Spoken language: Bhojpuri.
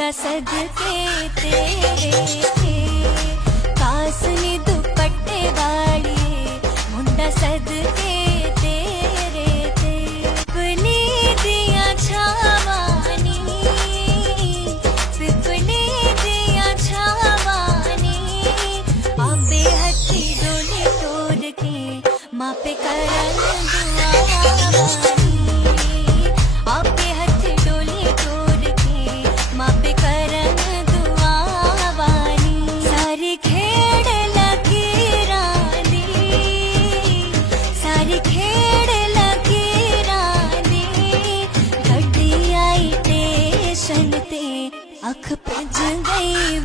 मुंडा सदके तेरे थे कासनी दुपट्टे वाली मुंडा सदके तेरे थे पिपली दिया छावानी पिपली दिया छावानी आपे हथी डोली तोड़ के माँ पे करन दुआवानी आपे हथी डोली तोड़ के माँ पे करन दुआवानी सारी खेड़ लगी रानी सारी खेड़ लगी रानी गड्डी आई स्टेशन ते अख पिज गई